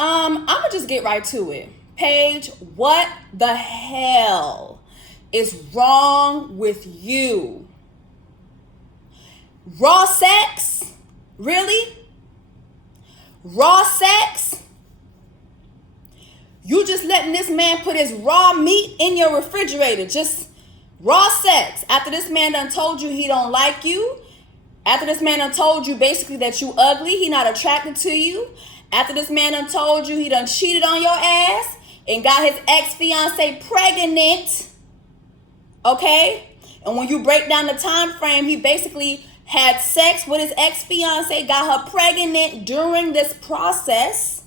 I'm gonna just get right to it. Paige, what the hell is wrong with you? Raw sex? Really? Raw sex? You just letting this man put his raw meat in your refrigerator. Just raw sex. After this man done told you he don't like you. After this man done told you basically that you ugly. He not attracted to you. After this man done told you he done cheated on your ass and got his ex-fiance pregnant. Okay? And when you break down the time frame, he basically had sex with his ex-fiance, got her pregnant during this process,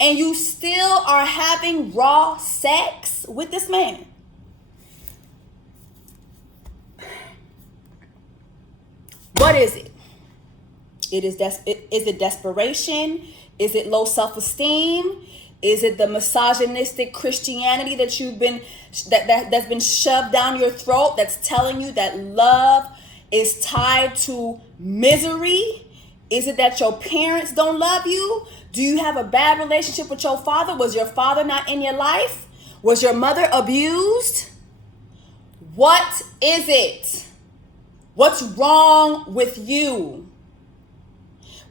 and you still are having raw sex with this man. What is it? Is it desperation? Is it low self-esteem? Is it the misogynistic Christianity that you've been that's been shoved down your throat that's telling you that love is tied to misery? Is it that your parents don't love you? Do you have a bad relationship with your father? Was your father not in your life? Was your mother abused? What is it? What's wrong with you?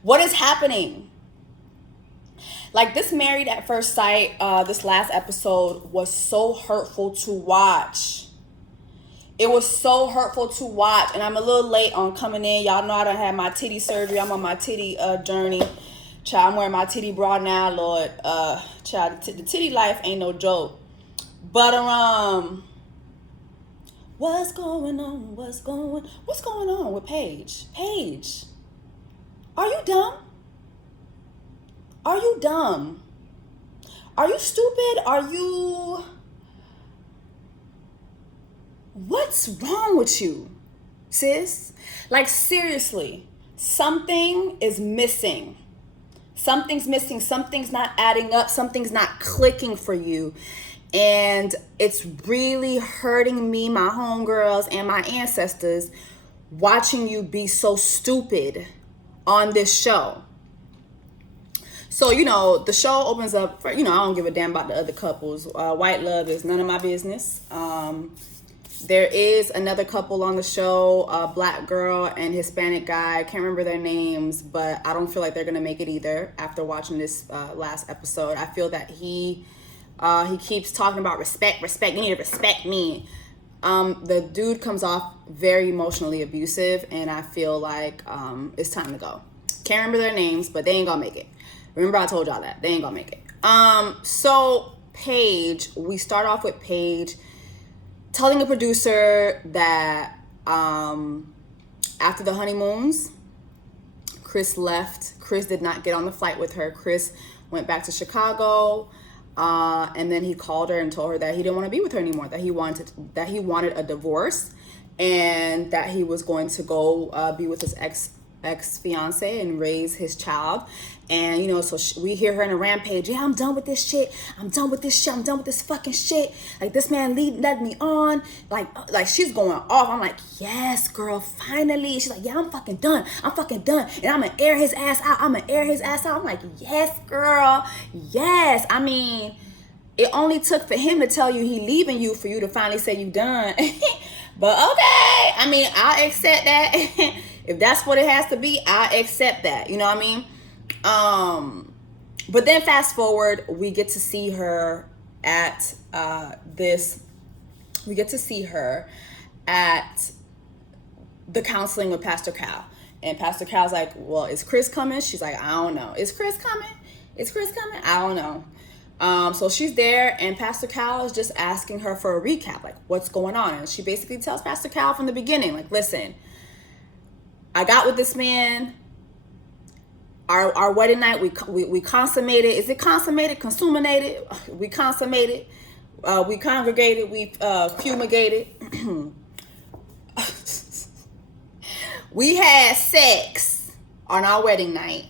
What is happening? Like this Married at First Sight, this last episode was so hurtful to watch. It was so hurtful to watch. And I'm a little late on coming in. Y'all know I done had my titty surgery. I'm on my titty journey. Child, I'm wearing my titty bra now, Lord. Child, the titty life ain't no joke. But what's going on? What's going on with Paige? Paige, are you dumb? Are you dumb? Are you stupid? Are you... What's wrong with you, sis? Like, seriously, something is missing. Something's missing. Something's not adding up. Something's not clicking for you. And it's really hurting me, my homegirls, and my ancestors watching you be so stupid on this show. So, the show opens up for, I don't give a damn about the other couples. White love is none of my business. There is another couple on the show, a black girl and Hispanic guy. I can't remember their names, but I don't feel like they're going to make it either after watching this last episode. I feel that he keeps talking about respect. You need to respect me. The dude comes off very emotionally abusive, and I feel like it's time to go. Can't remember their names, but they ain't going to make it. Remember I told y'all that. They ain't gonna make it. So Paige, we start off with Paige telling the producer that after the honeymoons, Chris left. Chris did not get on the flight with her. Chris went back to Chicago, and then he called her and told her that he didn't want to be with her anymore, that he wanted a divorce, and that he was going to go be with his ex-fiance and raise his child. And so we hear her in a rampage. Yeah, I'm done with this shit. I'm done with this fucking shit. Like, this man led me on. Like she's going off. I'm like, yes, girl, finally. She's like, yeah, I'm fucking done. And I'm gonna air his ass out. I'm like, yes, girl, yes. I mean, it only took for him to tell you he leaving you for you to finally say you done. But okay, I mean, I'll accept that. If that's what it has to be, I'll accept that. You know what I mean? But then fast forward, we get to see her at the counseling with Pastor Cal. And Pastor Cal's like, well, is Chris coming? She's like, I don't know. Is Chris coming? I don't know. So she's there, and Pastor Cal is just asking her for a recap, like, what's going on? And she basically tells Pastor Cal from the beginning, like, listen, I got with this man. Our wedding night, we consummated. Is it consummated? Consummated? We consummated. We congregated. We fumigated. We had sex on our wedding night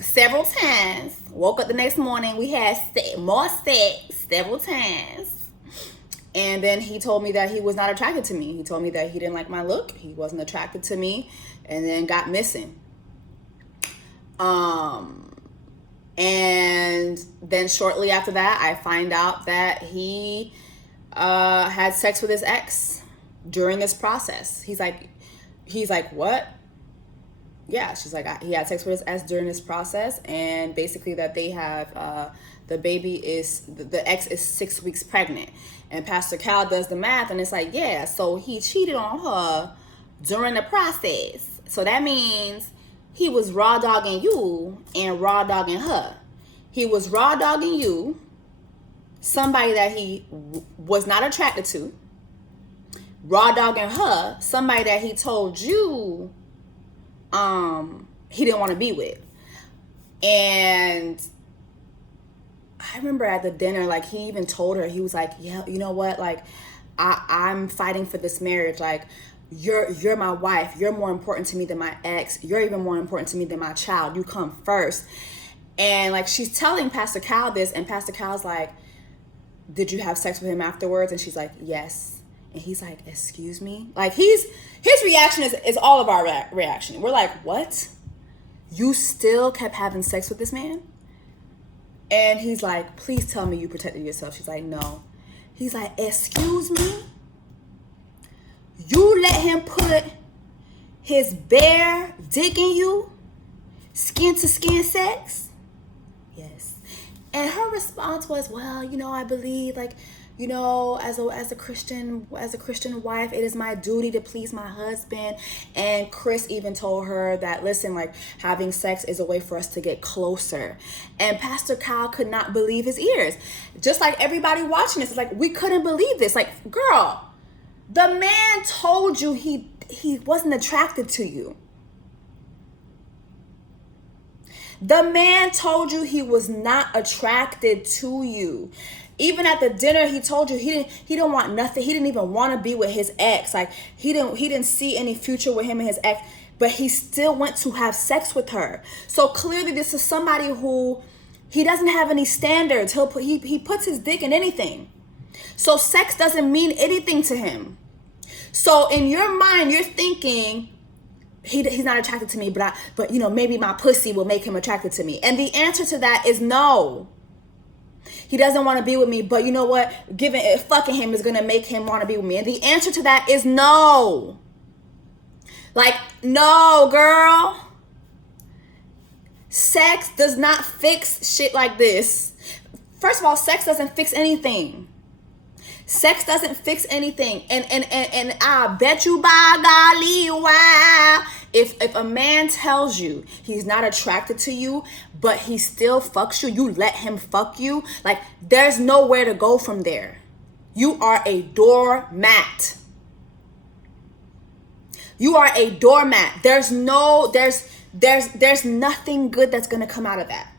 several times. Woke up the next morning. We had more sex several times. And then he told me that he was not attracted to me. He told me that he didn't like my look. He wasn't attracted to me, and then got missing. And then shortly after that, I find out that he had sex with his ex during this process. He's like, what? Yeah, she's like, he had sex with his ex during this process, and basically that they have the baby is the ex is 6 weeks pregnant, and Pastor Cal does the math, and it's like, yeah, so he cheated on her during the process, so that means he was raw dogging you and raw dogging her. He was raw dogging you, somebody that he was not attracted to, raw dogging her, somebody that he told you he didn't want to be with. And I remember at the dinner, like, he even told her, he was like, yeah, you know what, like, I'm fighting for this marriage, like, you're my wife, you're more important to me than my ex, you're even more important to me than my child, you come first. And like, she's telling Pastor Cal this, and Pastor Cal's like, did you have sex with him afterwards? And she's like, yes. And he's like, excuse me? Like, his reaction is all of our reaction. We're like, what? You still kept having sex with this man? And he's like, please tell me you protected yourself. She's like, no. He's like, excuse me? You let him put his bare dick in you? Skin to skin sex? Yes. And her response was, well, you know, I believe, like, you know, as a Christian wife, it is my duty to please my husband. And Chris even told her that, listen, like, having sex is a way for us to get closer. And Pastor Kyle could not believe his ears. Just like everybody watching this, it's like, we couldn't believe this. Like, girl, the man told you he wasn't attracted to you. The man told you he was not attracted to you. Even at the dinner, he told you he didn't want nothing. He didn't even want to be with his ex. Like, he didn't see any future with him and his ex, but he still went to have sex with her. So clearly this is somebody who, he doesn't have any standards. He puts his dick in anything. So sex doesn't mean anything to him. So in your mind, you're thinking, he's not attracted to me, but you know, maybe my pussy will make him attracted to me. And the answer to that is no. He doesn't want to be with me, but you know what? Fucking him is going to make him want to be with me. And the answer to that is no. Like, no, girl. Sex does not fix shit like this. First of all, sex doesn't fix anything. Sex doesn't fix anything. And I bet you by golly, wow, if a man tells you he's not attracted to you, but he still fucks you, you let him fuck you, like, there's nowhere to go from there. You are a doormat. You are a doormat. There's nothing good that's gonna come out of that,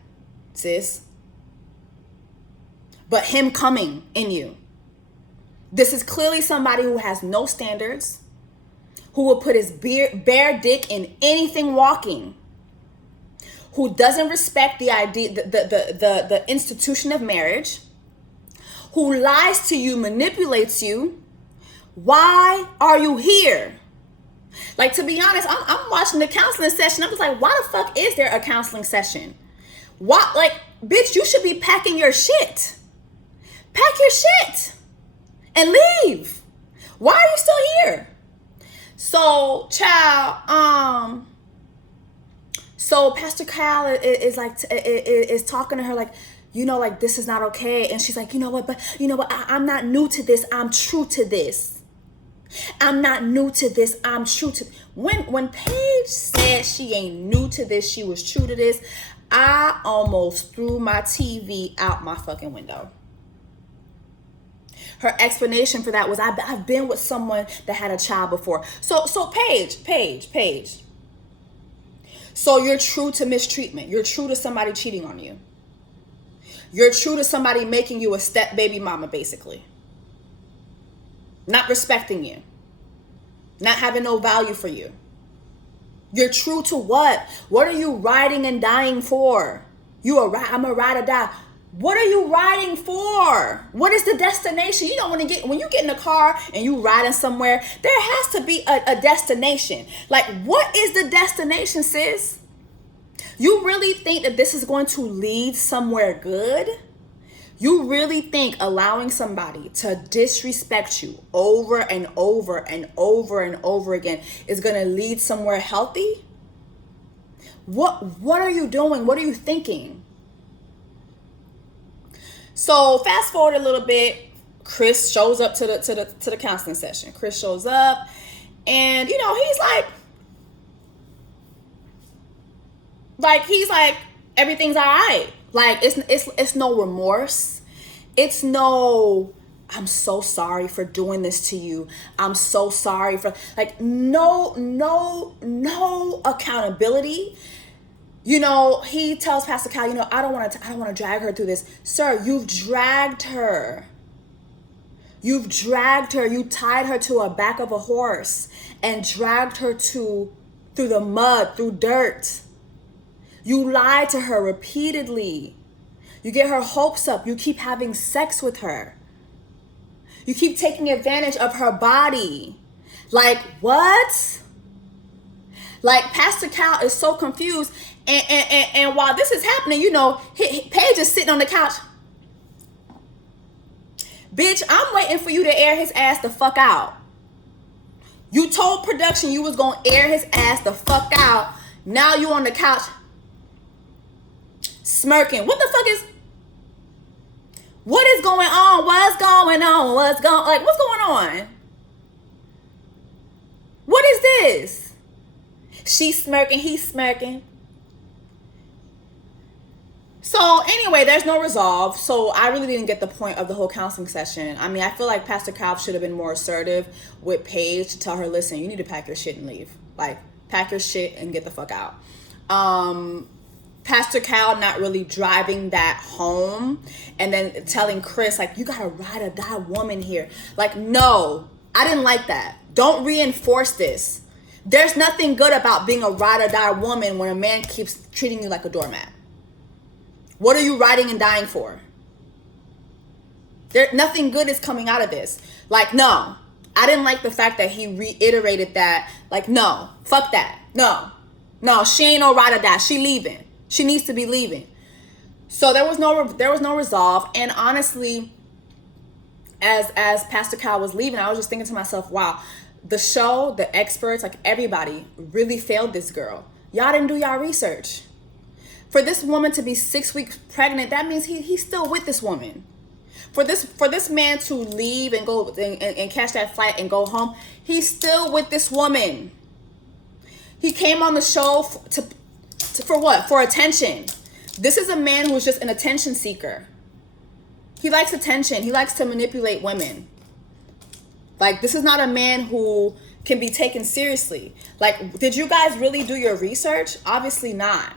sis. But him coming in you. This is clearly somebody who has no standards, who will put his bare dick in anything walking, who doesn't respect the idea, the institution of marriage, who lies to you, manipulates you. Why are you here? Like, to be honest, I'm watching the counseling session. I'm just like, why the fuck is there a counseling session? What, like, bitch, you should be packing your shit. Pack your shit and leave. Why are you still here? So, child, so Pastor Kyle is talking to her like, you know, like, this is not okay. And she's like, you know what, I'm not new to this. I'm true to this. I'm not new to this. I'm true to. When Paige said she ain't new to this, she was true to this, I almost threw my TV out my fucking window. Her explanation for that was, I've been with someone that had a child before. So Paige. So you're true to mistreatment. You're true to somebody cheating on you. You're true to somebody making you a step baby mama, basically. Not respecting you. Not having no value for you. You're true to what? What are you riding and dying for? I'm a ride or die. What are you riding for? What is the destination? You don't want to get, when you get in a car and you riding somewhere, there has to be a destination. Like, what is the destination, sis? You really think that this is going to lead somewhere good? You really think allowing somebody to disrespect you over and over and over and over again is going to lead somewhere healthy? What are you doing? What are you thinking? So fast forward a little bit, Chris shows up to the counseling session. Chris shows up, and he's like everything's all right. Like it's no remorse. It's no, I'm so sorry for doing this to you. I'm so sorry for, like, no accountability. He tells Pastor Cal, I don't want to drag her through this. Sir, you've dragged her. You've dragged her. You tied her to a back of a horse and dragged her through the mud, through dirt. You lie to her repeatedly. You get her hopes up. You keep having sex with her. You keep taking advantage of her body. Like, what? Like, Pastor Cal is so confused. And while this is happening, Paige is sitting on the couch. Bitch, I'm waiting for you to air his ass the fuck out. You told production you was going to air his ass the fuck out. Now you on the couch smirking. What is going on? What's going on? What's going on? What is this? She's smirking, he's smirking. So anyway, there's no resolve. So I really didn't get the point of the whole counseling session. I mean, I feel like Pastor Cal should have been more assertive with Paige to tell her, listen, you need to pack your shit and leave. Like, pack your shit and get the fuck out. Pastor Cal not really driving that home and then telling Chris, like, you got a ride or die woman here. Like, no, I didn't like that. Don't reinforce this. There's nothing good about being a ride or die woman when a man keeps treating you like a doormat. What are you riding and dying for? Nothing good is coming out of this. Like, no, I didn't like the fact that he reiterated that. Like, no, fuck that. No, she ain't no ride or die. She leaving. She needs to be leaving. So there was no resolve. And honestly, as Pastor Cal was leaving, I was just thinking to myself, wow, the show, the experts, like everybody really failed this girl. Y'all didn't do y'all research. For this woman to be 6 weeks pregnant, that means he's still with this woman. For this man to leave and go and catch that flight and go home, he's still with this woman. He came on the show for what? For attention. This is a man who's just an attention seeker. He likes attention. He likes to manipulate women. Like, this is not a man who can be taken seriously. Like, did you guys really do your research? Obviously not.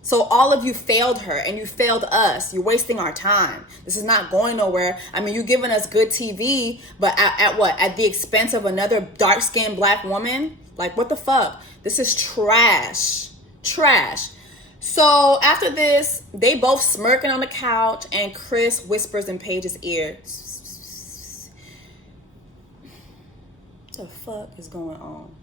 So all of you failed her and you failed us. You're wasting our time. This is not going nowhere. I mean, you're giving us good TV, but at what? At the expense of another dark-skinned black woman? Like, what the fuck? This is trash. Trash. So after this, they both smirking on the couch and Chris whispers in Paige's ear, what the fuck is going on?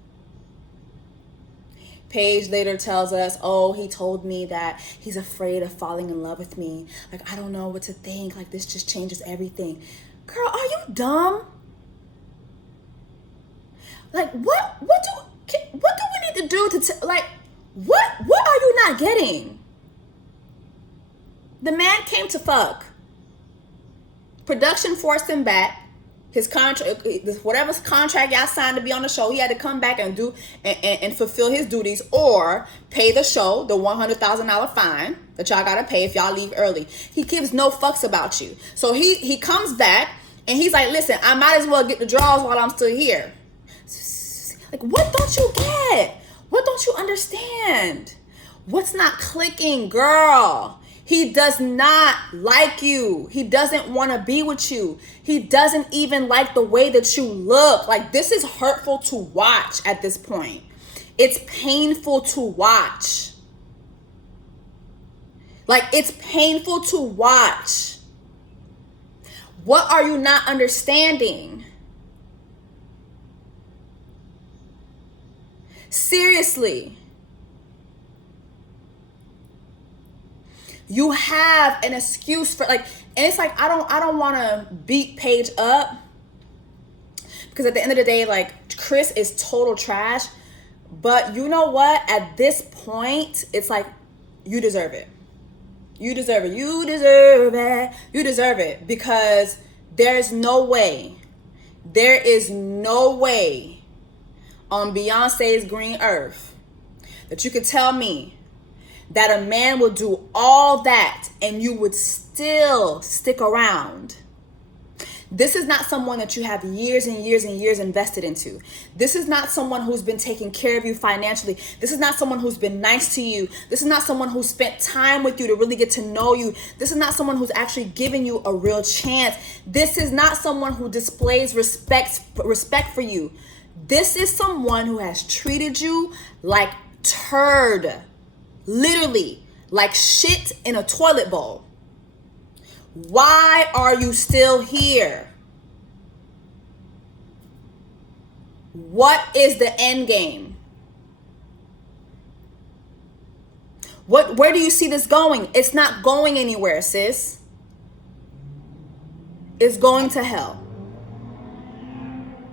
Paige later tells us, oh, he told me that he's afraid of falling in love with me. Like, I don't know what to think. Like, this just changes everything. Girl, are you dumb? Like, what do we need to do to like, what are you not getting? The man came to fuck. Production forced him back. His contract, whatever contract y'all signed to be on the show, he had to come back and do and fulfill his duties or pay the show the $100,000 fine that y'all gotta pay if y'all leave early. He gives no fucks about you. So he comes back and he's like, listen, I might as well get the draws while I'm still here. Like, what don't you get? What don't you understand? What's not clicking, girl? He does not like you. He doesn't want to be with you. He doesn't even like the way that you look. Like, this is hurtful to watch at this point. It's painful to watch. Like, it's painful to watch. What are you not understanding? Seriously. You have an excuse for like, and it's like, I don't want to beat Paige up, because at the end of the day, like, Chris is total trash. But you know what? At this point, it's like, you deserve it. You deserve it. You deserve it. You deserve it. Because there is no way on Beyonce's green earth that you could tell me that a man will do all that and you would still stick around. This is not someone that you have years and years and years invested into. This is not someone who's been taking care of you financially. This is not someone who's been nice to you. This is not someone who spent time with you to really get to know you. This is not someone who's actually giving you a real chance. This is not someone who displays respect for you. This is someone who has treated you like turd. Literally, like shit in a toilet bowl. Why are you still here? What is the end game? Where do you see this going? It's not going anywhere, sis. It's going to hell.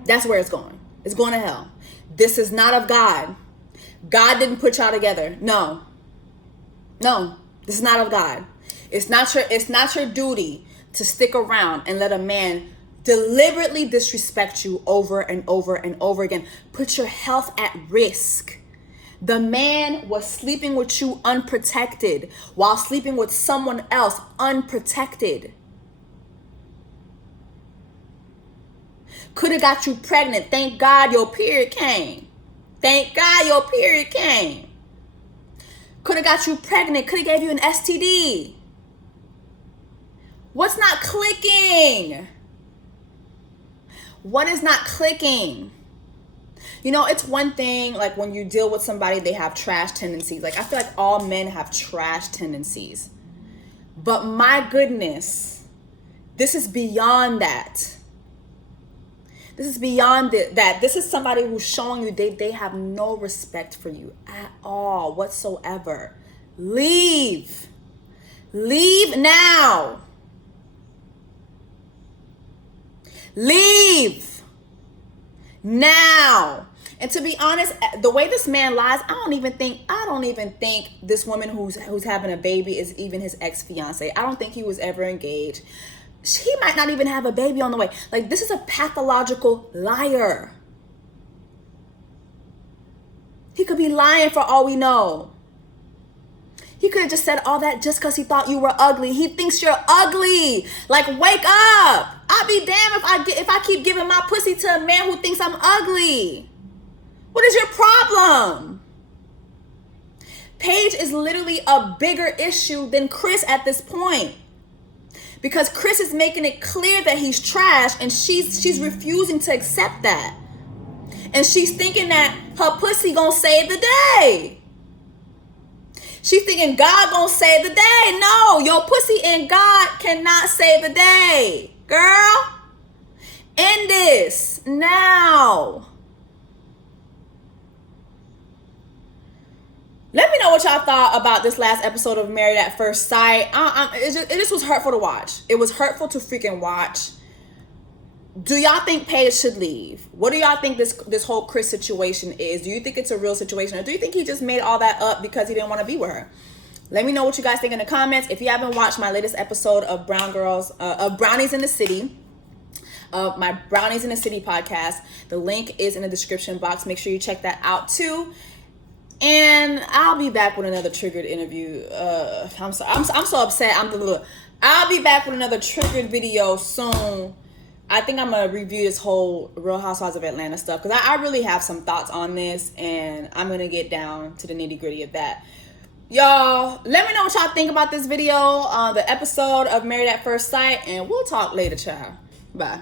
That's where it's going. It's going to hell. This is not of God. God didn't put y'all together. No, this is not of God. It's not your duty to stick around and let a man deliberately disrespect you over and over and over again. Put your health at risk. The man was sleeping with you unprotected while sleeping with someone else unprotected. Could have got you pregnant. Thank God your period came. Thank God your period came. Could have got you pregnant. Could have gave you an STD. What's not clicking? What is not clicking? You know, it's one thing, like when you deal with somebody, they have trash tendencies. Like, I feel like all men have trash tendencies. But my goodness, this is beyond that. This is beyond that. This is somebody who's showing you they have no respect for you at all whatsoever. Leave. Leave now. Leave now. And to be honest, the way this man lies, I don't even think this woman who's having a baby is even his ex-fiance. I don't think he was ever engaged. He might not even have a baby on the way. Like, this is a pathological liar. He could be lying for all we know. He could have just said all that just because he thought you were ugly. He thinks you're ugly. Like, wake up. I'll be damned if I keep giving my pussy to a man who thinks I'm ugly. What is your problem? Paige is literally a bigger issue than Chris at this point. Because Chris is making it clear that he's trash, and she's refusing to accept that. And she's thinking that her pussy gonna save the day. She's thinking God gonna save the day. No, your pussy and God cannot save the day. Girl, end this now. Let me know what y'all thought about this last episode of Married at First Sight. It just was hurtful to watch. It was hurtful to freaking watch. Do y'all think Paige should leave? What do y'all think this whole Chris situation is? Do you think it's a real situation? Or do you think he just made all that up because he didn't want to be with her? Let me know what you guys think in the comments. If you haven't watched my latest episode of Brownies in the City, my Brownies in the City podcast, the link is in the description box. Make sure you check that out too. And I'll be back with another triggered interview. I'm so upset. I'll be back with another triggered video soon. I think I'm going to review this whole Real Housewives of Atlanta stuff, because I really have some thoughts on this, and I'm going to get down to the nitty gritty of that. Y'all, let me know what y'all think about this video, the episode of Married at First Sight, and we'll talk later, child. Bye.